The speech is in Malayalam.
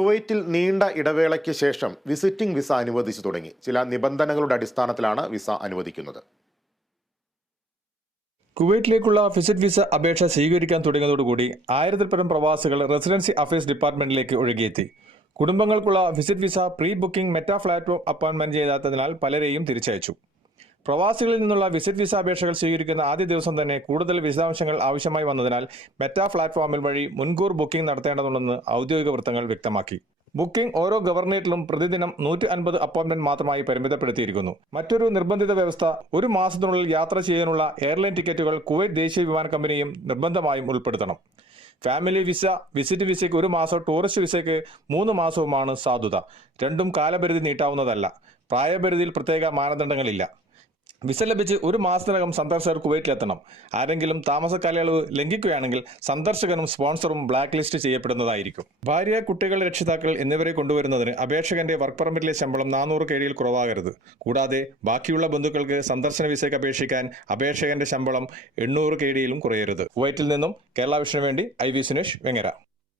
കുവൈറ്റിൽ നീണ്ട ഇടവേളയ്ക്ക് ശേഷം വിസിറ്റിംഗ് വിസ അനുവദിച്ചു തുടങ്ങി. ചില നിബന്ധനകളുടെ അടിസ്ഥാനത്തിലാണ് വിസ അനുവദിക്കുന്നത്. കുവൈറ്റിലേക്കുള്ള വിസിറ്റ് വിസ അപേക്ഷ സ്വീകരിക്കാൻ തുടങ്ങിയതോടുകൂടി 1000-ൽ പരം പ്രവാസികൾ റെസിഡൻസി അഫയേഴ്സ് ഡിപ്പാർട്ട്മെന്റിലേക്ക് ഒഴുകിയെത്തി. കുടുംബങ്ങൾക്കുള്ള visit visa pre booking Meta platform appointment ചെയ്യാത്തതിനാൽ പലരെയും തിരിച്ചയച്ചു. പ്രവാസികളിൽ നിന്നുള്ള വിസിറ്റ് വിസ അപേക്ഷകൾ സ്വീകരിക്കുന്ന ആദ്യ ദിവസം തന്നെ കൂടുതൽ വിശദാംശങ്ങൾ ആവശ്യമായി വന്നതിനാൽ മെറ്റാ പ്ലാറ്റ്ഫോമിൽ വഴി മുൻകൂർ ബുക്കിംഗ് നടത്തേണ്ടതുണ്ടെന്ന് ഔദ്യോഗിക വൃത്തങ്ങൾ വ്യക്തമാക്കി. ബുക്കിംഗ് ഓരോ ഗവർണറേറ്റിലും പ്രതിദിനം 150 അപ്പോയിന്റ്മെന്റ് മാത്രമായി പരിമിതപ്പെടുത്തിയിരിക്കുന്നു. മറ്റൊരു നിർബന്ധിത വ്യവസ്ഥ, ഒരു മാസത്തിനുള്ളിൽ യാത്ര ചെയ്യാനുള്ള എയർലൈൻ ടിക്കറ്റുകൾ കുവൈറ്റ് ദേശീയ വിമാന കമ്പനിയും നിർബന്ധമായും ഉൾപ്പെടുത്തണം. ഫാമിലി വിസ, വിസിറ്റ് വിസയ്ക്ക് 1 മാസവും ടൂറിസ്റ്റ് വിസയ്ക്ക് 3 മാസവുമാണ് സാധുത. രണ്ടും കാലപരിധി നീട്ടാവുന്നതല്ല. പ്രായപരിധിയിൽ പ്രത്യേക മാനദണ്ഡങ്ങളില്ല. വിസ ലഭിച്ച് 1 മാസത്തിനകം സന്ദർശകർ കുവൈറ്റിലെത്തണം. ആരെങ്കിലും താമസ കാലയളവ് ലംഘിക്കുകയാണെങ്കിൽ സന്ദർശകനും സ്പോൺസറും ബ്ലാക്ക് ലിസ്റ്റ് ചെയ്യപ്പെടുന്നതായിരിക്കും. ഭാര്യ, കുട്ടികൾ, രക്ഷിതാക്കൾ എന്നിവരെ കൊണ്ടുവരുന്നതിന് അപേക്ഷകന്റെ വർക്ക് പെർമിറ്റിലെ ശമ്പളം 400 KD കുറവാകരുത്. കൂടാതെ ബാക്കിയുള്ള ബന്ധുക്കൾക്ക് സന്ദർശന വിസയ്ക്ക് അപേക്ഷിക്കാൻ അപേക്ഷകന്റെ ശമ്പളം 800 KD കുറയരുത്. കുവൈറ്റിൽ നിന്നും കേരള വിഷന് വേണ്ടി IV സുനേഷ്, വെങ്ങര.